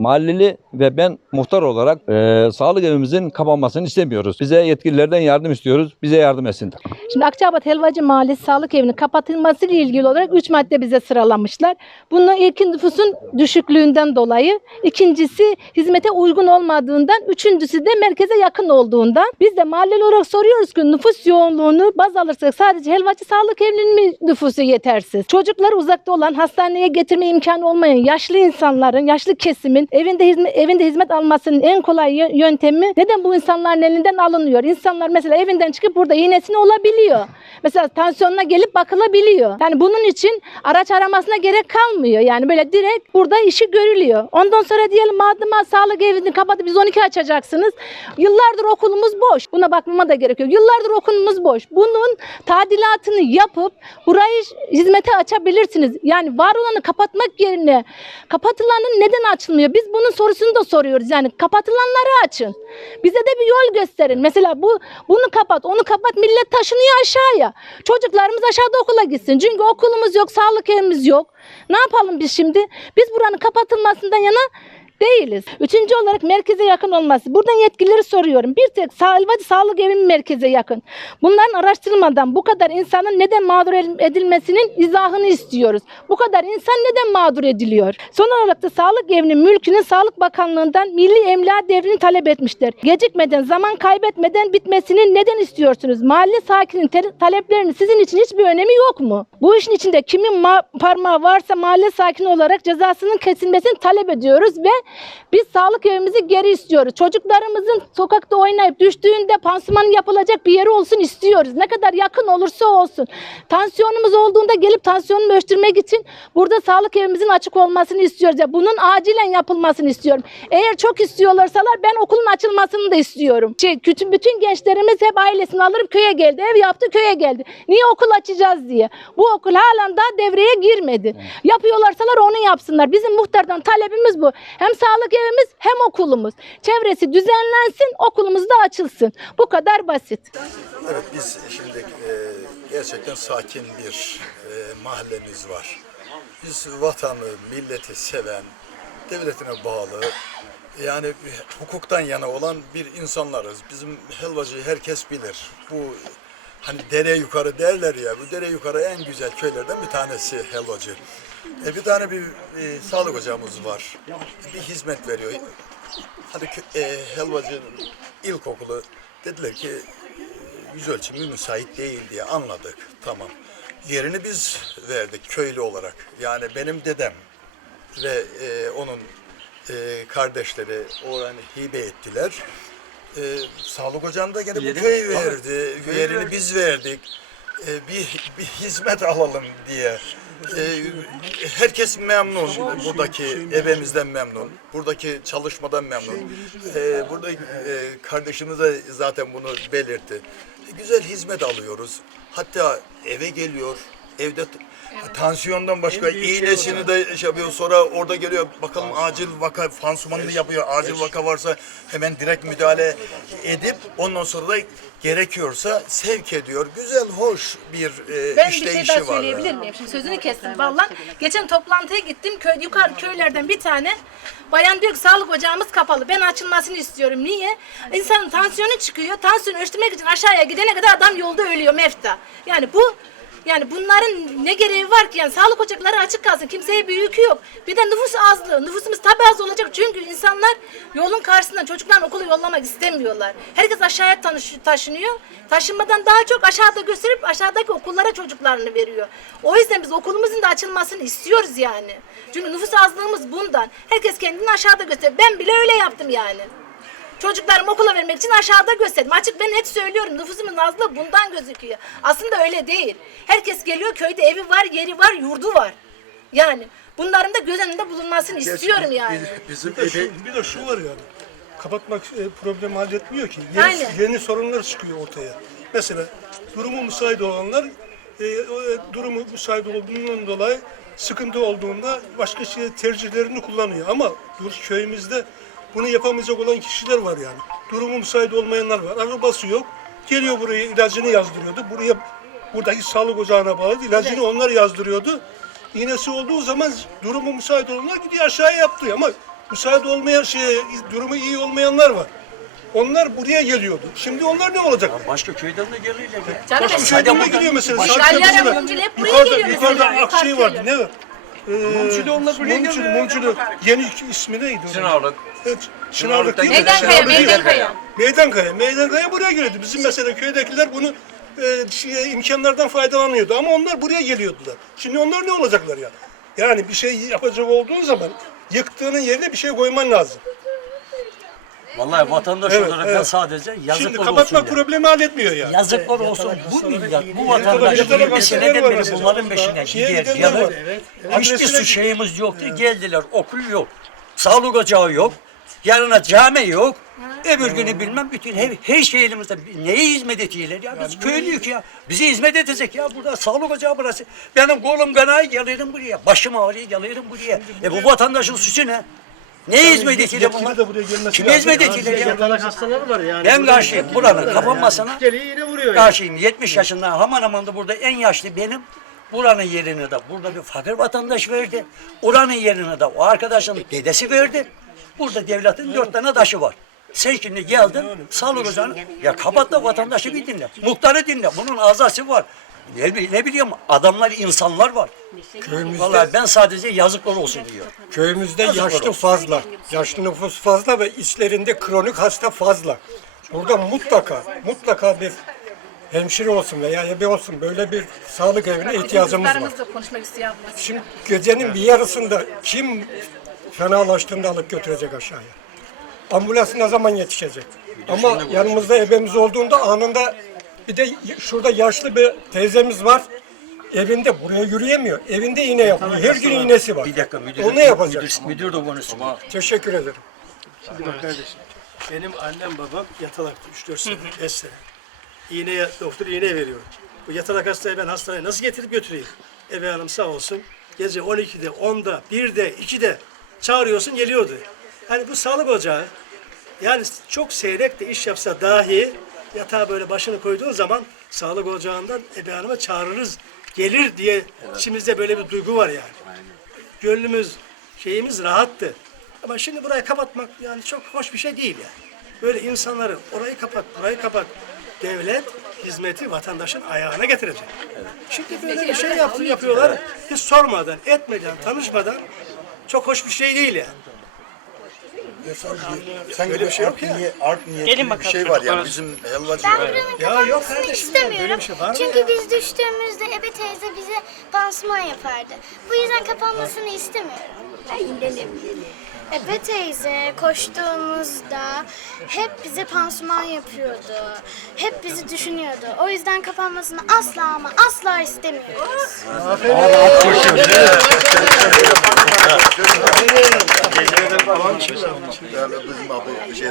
mahalleli ve ben muhtar olarak e, sağlık evimizin kapanmasını istemiyoruz. Bize yetkililerden yardım istiyoruz. Bize yardım etsinler. Şimdi Akçabat Helvacı Mahallesi Sağlık Evi'nin kapatılması ile ilgili olarak 3 madde bize sıralamışlar. Bunun ilki nüfusun düşüklüğünden dolayı, ikincisi hizmete uygun olmadığından, üçüncüsü de merkeze yakın olduğundan. Biz de mahalleli olarak soruyoruz ki nüfus yoğunluğunu baz alırsak sadece Helvacı Sağlık Evi'nin mi nüfusu yetersiz? Çocuklar uzakta olan, hastaneye getirme imkanı olmayan yaşlı insanların, yaşlı kesimin evinde hizmet, evinde hizmet almasının en kolay yö- yöntemi neden bu insanların elinden alınıyor? İnsanlar mesela evinden çıkıp burada iğnesini olabiliyor. Mesela tansiyonuna gelip bakılabiliyor. Yani bunun için araç aramasına gerek kalmıyor. Yani böyle direkt burada işi görülüyor. Ondan sonra diyelim madem sağlık evini kapatıp biz 12 açacaksınız. Yıllardır okulumuz boş. Buna bakmama da gerek yok. Yıllardır okulumuz boş. Bunun tadilatını yapıp burayı hizmete açabilirsiniz. Yani var olanı kapatmak yerine kapatılanın neden açılmıyor? Biz bunun sorusunu da soruyoruz. Yani kapatılanları açın. Bize de bir yol gösterin. Mesela bu bunu kapat, onu kapat. Millet taşınıyor aşağıya. Çocuklarımız aşağıda okula gitsin. Çünkü okulumuz yok, sağlık evimiz yok. Ne yapalım biz şimdi? Biz buranın kapatılmasından yana değiliz. Üçüncü olarak merkeze yakın olması. Buradan yetkilileri soruyorum. Bir tek Salvacı Sağlık Evi merkeze yakın? Bunların araştırmadan bu kadar insanın neden mağdur edilmesinin izahını istiyoruz. Bu kadar insan neden mağdur ediliyor? Son olarak da sağlık evinin mülkünün Sağlık Bakanlığı'ndan milli emlak devrini talep etmiştir. Gecikmeden, zaman kaybetmeden bitmesini neden istiyorsunuz? Mahalle sakininin te- taleplerinin sizin için hiçbir önemi yok mu? Bu işin içinde kimin ma- parmağı varsa mahalle sakini olarak cezasının kesilmesini talep ediyoruz ve biz sağlık evimizi geri istiyoruz. Çocuklarımızın sokakta oynayıp düştüğünde pansuman yapılacak bir yeri olsun istiyoruz. Ne kadar yakın olursa olsun. Tansiyonumuz olduğunda gelip tansiyonumu ölçtürmek için burada sağlık evimizin açık olmasını istiyoruz. Ya bunun acilen yapılmasını istiyorum. Eğer çok istiyorlarsalar ben okulun açılmasını da istiyorum. Şey, bütün, bütün gençlerimiz hep ailesini alırıp köye geldi. Ev yaptı köye geldi. Niye okul açacağız diye. Bu okul halen daha devreye girmedi. Yapıyorlarsalar onu yapsınlar. Bizim muhtardan talebimiz bu. Hem sağlık evimiz hem okulumuz. Çevresi düzenlensin, okulumuz da açılsın. Bu kadar basit. Evet biz şimdi e, gerçekten sakin bir e, mahallemiz var. Biz vatanı, milleti seven, devletine bağlı, yani hukuktan yana olan bir insanlarız. Bizim helvacıyı herkes bilir. Bu hani dere yukarı derler ya, bu dere yukarı en güzel köylerden bir tanesi helvacı. E, bir tane bir e, sağlık hocamız var. Bir hizmet veriyor. Hadi e, helvacının ilkokulu dediler ki yüz ölçümü müsait değil diye anladık. Tamam. Yerini biz verdik köylü olarak. Yani benim dedem ve e, onun e, kardeşleri oranı hibe ettiler. E, sağlık ocağını da gene bu köy verdi. Yerini biz verdik. E, bir, bir hizmet alalım diye. E, herkes memnun. Buradaki evimizden memnun. Buradaki çalışmadan memnun. E, burada e, kardeşimiz de zaten bunu belirtti. Güzel hizmet alıyoruz. Hatta eve geliyor. Evde t- tansiyondan başka iğnesini de şey yapıyor. Sonra orada geliyor bakalım acil vaka pansumanını yapıyor. Acil vaka varsa hemen direkt müdahale edip ondan sonra da gerekiyorsa sevk ediyor. Güzel, hoş bir e, Ben bir şey daha söyleyebilir miyim? Şimdi sözünü kestim vallahi. Geçen toplantıya gittim. Köy, yukarı köylerden bir tane bayan diyor ki sağlık ocağımız kapalı. Ben açılmasını istiyorum. Niye? İnsanın tansiyonu çıkıyor. Tansiyonu ölçtürmek için aşağıya gidene kadar adam yolda ölüyor mefta. Yani bu yani bunların ne gereği var ki? Yani sağlık ocakları açık kalsın. Kimseye bir yükü yok. Bir de nüfus azlığı. Nüfusumuz tabii az olacak. Çünkü insanlar yolun karşısından çocuklarını okula yollamak istemiyorlar. Herkes aşağıya tanış- taşınıyor. Taşınmadan daha çok aşağıda gösterip aşağıdaki okullara çocuklarını veriyor. O yüzden biz okulumuzun da açılmasını istiyoruz yani. Çünkü nüfus azlığımız bundan. Herkes kendini aşağıda gösteriyor. Ben bile öyle yaptım yani. Çocuklarımı okula vermek için aşağıda gösterdim. Açık ben net söylüyorum. Nüfusumun azlığı bundan gözüküyor. Aslında öyle değil. Herkes geliyor köyde evi var, yeri var, yurdu var. Yani bunların da göz önünde bulunmasını istiyorum yani. Bizim Bir de, şu, bir de şu var yani. Kapatmak e, problemi halletmiyor ki. Yeni, Aynen. yeni sorunlar çıkıyor ortaya. Mesela durumu müsait olanlar e, e, durumu müsait olduğundan dolayı sıkıntı olduğunda başka şey tercihlerini kullanıyor. Ama dur köyümüzde bunu yapamayacak olan kişiler var yani. Durumu müsait olmayanlar var. Arabası yok. Geliyor buraya ilacını yazdırıyordu. Buraya buradaki sağlık ocağına bağlı ilacını onlar yazdırıyordu. İğnesi olduğu zaman durumu müsait olanlar gidiyor aşağıya yaptı ama müsaade olmayan şey, durumu iyi olmayanlar var. Onlar buraya geliyordu. Şimdi onlar ne olacak? Başka köyden de geliyorlar. ya. Başka şey mi buradan- gidiyor mesela? Başka- buraya Yukarıda, geliyor yukarıda Akşehir Parköy'le. vardı. Ne var? Mumculu onlar buraya Mumculu. Mumculu. Yeni ismi neydi? Çınarlık. Evet, Çınarlık değil mi? Meydankaya. Meydankaya. Meydankaya. Meydankaya buraya geliyordu. Bizim mesela köydekiler bunu e, şey, imkanlardan faydalanıyordu ama onlar buraya geliyordular. Şimdi onlar ne olacaklar ya? Yani bir şey yapacak olduğun zaman yıktığının yerine bir şey koyman lazım. Vallahi vatandaş Evet, olarak ben evet. sadece yazıklar Şimdi olsun kapatmak ya. problemi halletmiyor yani. Yazıklar olsun bu millet, bu vatandaş Yatalak 20 hastaneleri seneden var beri bunların peşinden Şeye gider gidenler var. gelir. Adresine Hiçbir git- şeyimiz yoktu. Geldiler okul yok. Sağlık ocağı yok. Yarına cami yok. Öbür günü bilmem bütün her, her şey elimizde. Neye hizmet ediyorlar ya? Biz köylüyük ya. Bize hizmet edecek ya. Burada sağlık ocağı burası. Benim kolum kanayı gelirim buraya. Başım ağrıyor gelirim buraya. E bu vatandaşın suçu ne? Neye hizmet ediyorlar bunlar? de buraya gelmesi Kime lazım. hizmet ediyorlar ya? Yatalak hastaları var yani. Ben karşıyım buranın kapanmasına. Geliyor yine vuruyor. yani. Karşıyım 70 yaşında aman aman da burada en yaşlı benim. Buranın yerine de burada bir fakir vatandaş verdi. Oranın yerine de o arkadaşın dedesi verdi. Burada devletin dört tane taşı var. Sen şimdi geldin sağlık ocağını ya kapat da vatandaşı bir dinle. Muhtarı dinle. Bunun azası var. Ne, bi- ne biliyorum adamlar insanlar var. Vallahi ben sadece yazıklar olsun diyorum. Köyümüzde yaşlı fazla. Yaşlı nüfus fazla ve içlerinde kronik hasta fazla. Burada mutlaka, mutlaka bir hemşire olsun veya ebe olsun böyle bir sağlık evine ihtiyacımız var. Çocuklarımızla konuşmak istiyor abla. Şimdi gecenin bir yarısında kim fenalaştığında alıp götürecek aşağıya? Ambulans ne zaman yetişecek? Ama yanımızda ebemiz olduğunda anında bir de şurada yaşlı bir teyzemiz var. Evinde buraya yürüyemiyor. Evinde iğne yapıyor. Her gün iğnesi var. Bir dakika müdür, O ne yapacak? müdür, müdür de konuşsun. Teşekkür ederim. Şimdi bak kardeşim. Benim annem babam yatalaktı 3-4 sene, 5 sene. İğneye, doktor iğne veriyor. Bu yatalak hastayı ben hastaneye nasıl getirip götüreyim? Ebe hanım sağ olsun gece 12'de, 10'da, 1'de, 2'de çağırıyorsun geliyordu. Hani bu sağlık ocağı yani çok seyrek de iş yapsa dahi yatağa böyle başını koyduğun zaman sağlık ocağından ebe hanıma çağırırız gelir diye içimizde böyle bir duygu var yani gönlümüz, şeyimiz rahattı. Ama şimdi burayı kapatmak yani çok hoş bir şey değil yani. Böyle insanları orayı kapat, burayı kapat. Devlet hizmeti vatandaşın ayağına getirecek. Şimdi böyle bir şey yaptı, yapıyorlar. Hiç sormadan, etmeden, tanışmadan çok hoş bir şey değil yani. Sanki Öyle bir şey yok ya. niye, art niyetli bir şey var yani bizim helvacı Ben buranın Ya yok kapanmasını kardeşim ya, böyle istemiyorum. bir şey var mı Çünkü ya? biz düştüğümüzde Ebe teyze bize pansuman yapardı. Bu yüzden kapanmasını istemiyorum. Ebe teyze koştuğumuzda hep bize pansuman yapıyordu. Hep bizi düşünüyordu. O yüzden kapanmasını asla ama asla istemiyoruz. şey